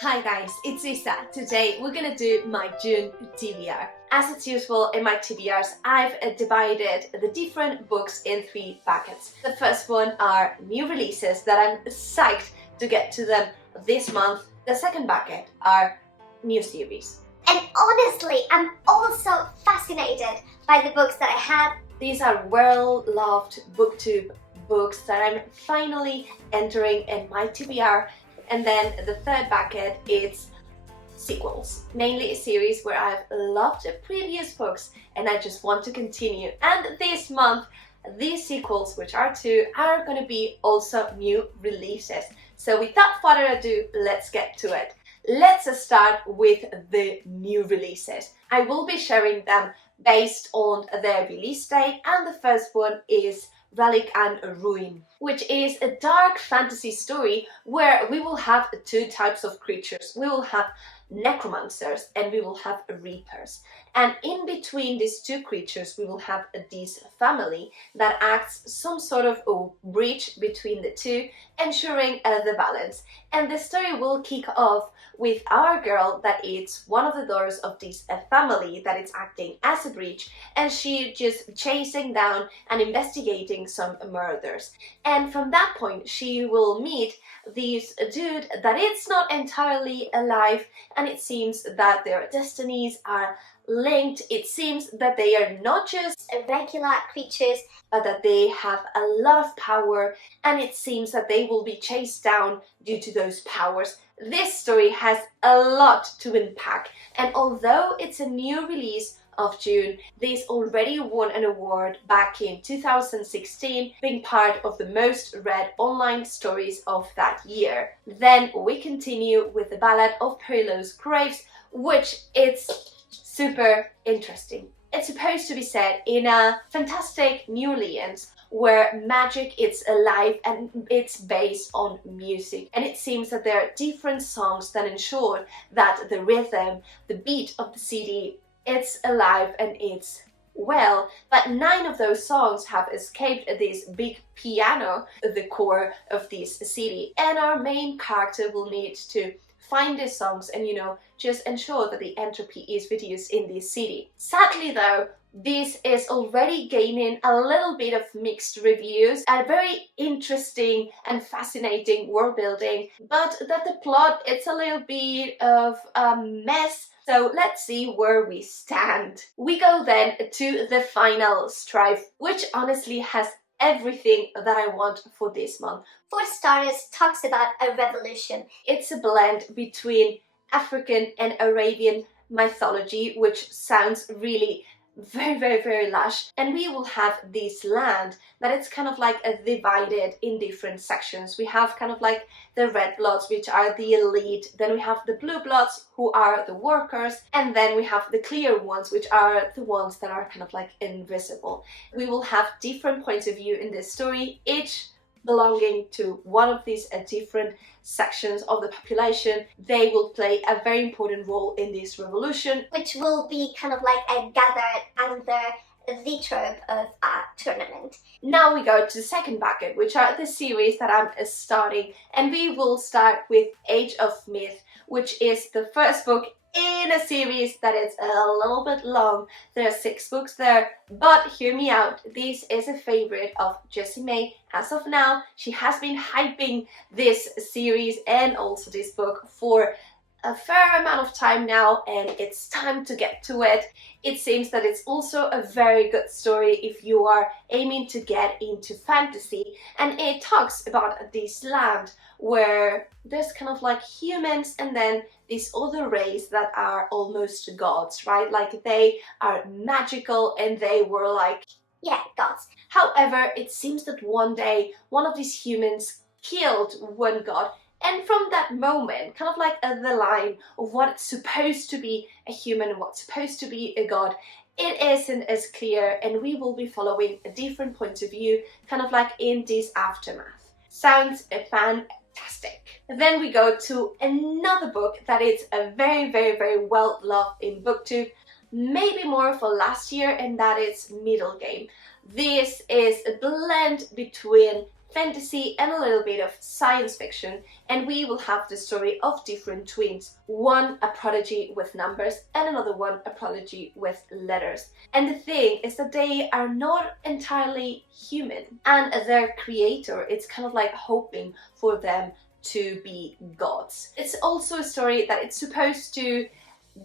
Hi guys, it's Isa. Today we're gonna do my June TBR. As it's usual in my TBRs, I've divided the different books in 3 buckets. The first one are new releases that I'm psyched to get to them this month. The second bucket are new series. And honestly, I'm also fascinated by the books that I have. These are well-loved booktube books that I'm finally entering in my TBR. And then the third bucket is sequels, mainly a series where I've loved the previous books and I just want to continue. And this month, these sequels, which are 2, are going to be also new releases. So without further ado, let's get to it. Let's start with the new releases. I will be sharing them based on their release date, and the first one is Relic Ruin, which is a dark fantasy story where we will have 2 types of creatures. We will have necromancers and we will have reapers. And in between these 2 creatures, we will have this family that acts some sort of a bridge between the 2, ensuring the balance. And the story will kick off with our girl that is one of the daughters of this family that is acting as a bridge, and she just chasing down and investigating some murders. And from that point, she will meet this dude that it's not entirely alive, and it seems that their destinies are linked. It seems that they are not just Regular creatures, but that they have a lot of power, and it seems that they will be chased down due to those powers. This story has a lot to unpack, and although it's a new release of June, this already won an award back in 2016, being part of the most read online stories of that year. Then we continue with the Ballad of Perilous Graves, which is super interesting. It's supposed to be set in a fantastic New Orleans where magic is alive and it's based on music. And it seems that there are different songs that ensure that the rhythm, the beat of the CD, it's alive and it's well. But 9 of those songs have escaped this big piano, the core of this CD. And our main character will need to find these songs and, just ensure that the entropy is reduced in this city. Sadly though, this is already gaining a little bit of mixed reviews, a very interesting and fascinating world building, but that the plot, it's a little bit of a mess. So let's see where we stand. We go then to the Final Strife, which honestly has everything that I want for this month. for starters, talks about a revolution. It's a blend between African and Arabian mythology, which sounds really very lush. And we will have this land that it's kind of like divided in different sections. We have kind of like the red bloods, which are the elite, then we have the blue bloods, who are the workers, and then we have the clear ones, which are the ones that are kind of like invisible. We will have different points of view in this story, each belonging to one of these different sections of the population. They will play a very important role in this revolution, Which will be kind of like gathered under the trope of a tournament. Now we go to the second bucket, which are the series that I'm starting, and we will start with Age of Myth, which is the first book in a series that is a little bit long. There are 6 books there, but hear me out, this is a favorite of Jessie May. As of now, she has been hyping this series and also this book for a fair amount of time now, and it's time to get to it. It seems that it's also a very good story if you are aiming to get into fantasy, and it talks about this land where there's kind of like humans and then this other race that are almost gods, right? Like they are magical and they were like, Yeah, gods. however, it seems that one day one of these humans killed one god. And from that moment, kind of like the line of what's supposed to be a human and what's supposed to be a god, it isn't as clear, and we will be following a different point of view, kind of like in this aftermath. Sounds fantastic. Then we go to another book that is a very well loved in booktube, maybe more for last year, and that is Middlegame. This is a blend between fantasy and a little bit of science fiction, and we will have the story of different twins. One a prodigy with numbers and another one a prodigy with letters. And the thing is that they are not entirely human, and their creator, it's kind of like hoping for them to be gods. It's also a story that it's supposed to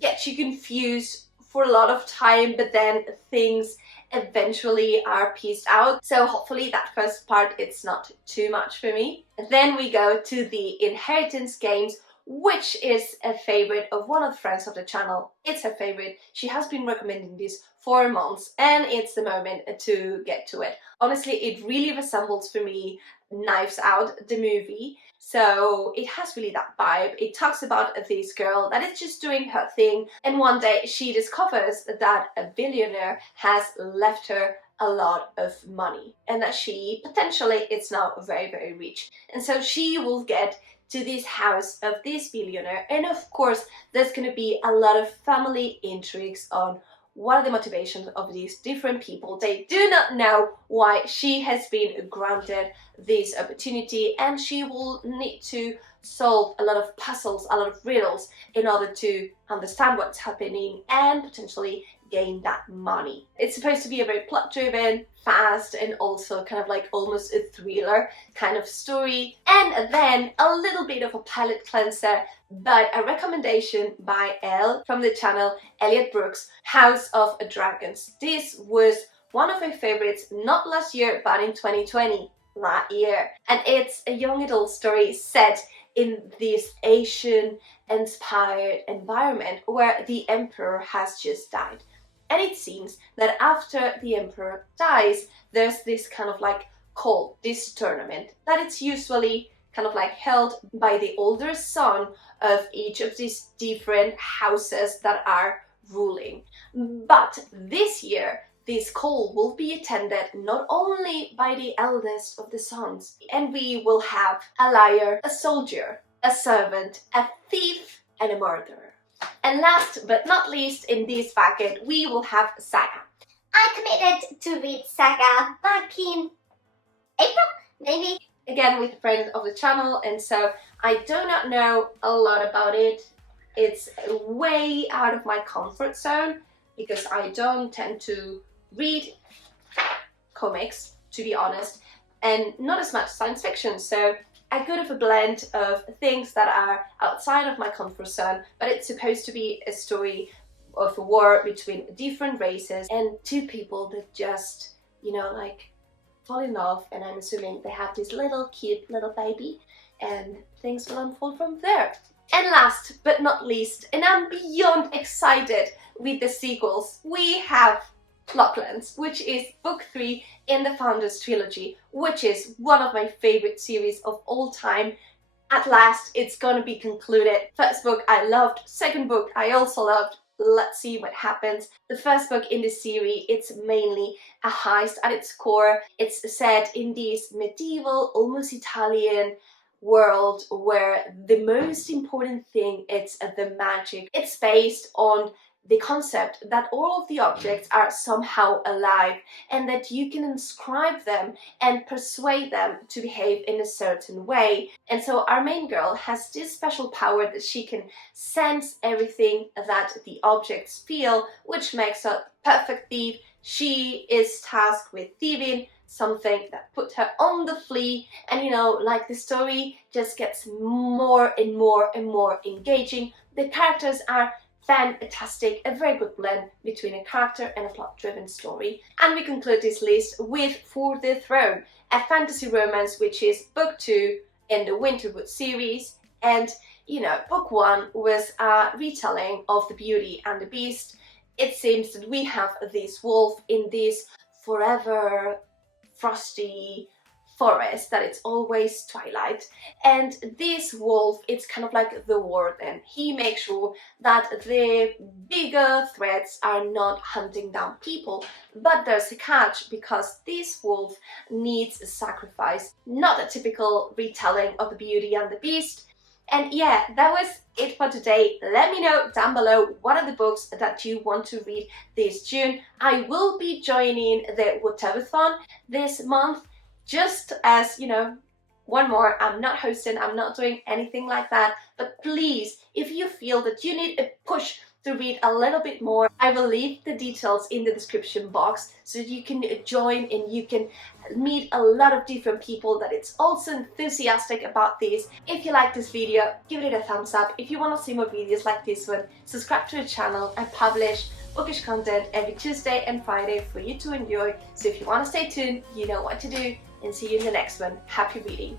get you confused for a lot of time, but then things eventually are pieced out. So hopefully that first part, it's not too much for me. And then we go to the Inheritance games, which is a favorite of one of the friends of the channel. It's her favorite. She has been recommending this for months, and it's the moment to get to it. Honestly, it really resembles for me Knives Out, the movie. So it has really that vibe. It talks about this girl that is just doing her thing, and one day she discovers that a billionaire has left her a lot of money and that she potentially is now very, very rich. And so she will get to this house of this billionaire, and of course there's going to be a lot of family intrigues on what are the motivations of these different people. They do not know why she has been granted this opportunity, and she will need to solve a lot of puzzles, a lot of riddles in order to understand what's happening and potentially gain that money. It's supposed to be a very plot-driven, fast, and also kind of like almost a thriller kind of story. And then a little bit of a palate cleanser, but a recommendation by Elle from the channel Elliot Brooks, House of Dragons. This was one of my favorites, not last year, but in 2020, that year. And it's a young adult story set in this Asian-inspired environment where the emperor has just died. And it seems that after the emperor dies, there's this kind of like cult, this tournament, that it's usually kind of like held by the older son of each of these different houses that are ruling. But this year, this call will be attended not only by the eldest of the sons, and we will have a liar, a soldier, a servant, a thief, and a murderer. And last but not least in this packet, we will have Saga. I committed to read Saga back in April, maybe? Again, with a friend of the channel, and so I do not know a lot about it. It's way out of my comfort zone because I don't tend to read comics, to be honest, and not as much science fiction. So a good of a blend of things that are outside of my comfort zone, but it's supposed to be a story of a war between different races and two people that just, you know, like fall in love, and I'm assuming they have this little cute little baby, and things will unfold from there. And last but not least, and I'm beyond excited with the sequels, we have Locklands, which is book 3 in the Founders trilogy, which is one of my favorite series of all time. At last, it's gonna be concluded. First book I loved, second book I also loved. Let's see what happens. The first book in the series, it's mainly a heist at its core. It's set in this medieval, almost Italian world where the most important thing is the magic. It's based on the concept that all of the objects are somehow alive and that you can inscribe them and persuade them to behave in a certain way. And so our main girl has this special power that she can sense everything that the objects feel, which makes her a perfect thief. She is tasked with thieving something that put her on the flee, and you know, like the story just gets more and more and more engaging. The characters are fantastic, a very good blend between a character and a plot-driven story. And we conclude this list with For the Throne, a fantasy romance which is book 2 in the Winterwood series. And you know, book 1 was a retelling of The Beauty and the Beast. It seems that we have this wolf in this forever frosty forest that it's always twilight, and this wolf, it's kind of like the warden. He makes sure that the bigger threats are not hunting down people, but there's a catch because this wolf needs a sacrifice, not a typical retelling of The Beauty and the Beast. And yeah, that was it for today. Let me know down below what are the books that you want to read this June. I will be joining the Whateverthon this month Just as, one more, I'm not hosting, I'm not doing anything like that, but please, if you feel that you need a push to read a little bit more, I will leave the details in the description box so you can join and you can meet a lot of different people that it's also enthusiastic about this. If you like this video, give it a thumbs up. If you want to see more videos like this one, subscribe to the channel. I publish bookish content every Tuesday and Friday for you to enjoy. So if you want to stay tuned, you know what to do, and see you in the next one. Happy reading!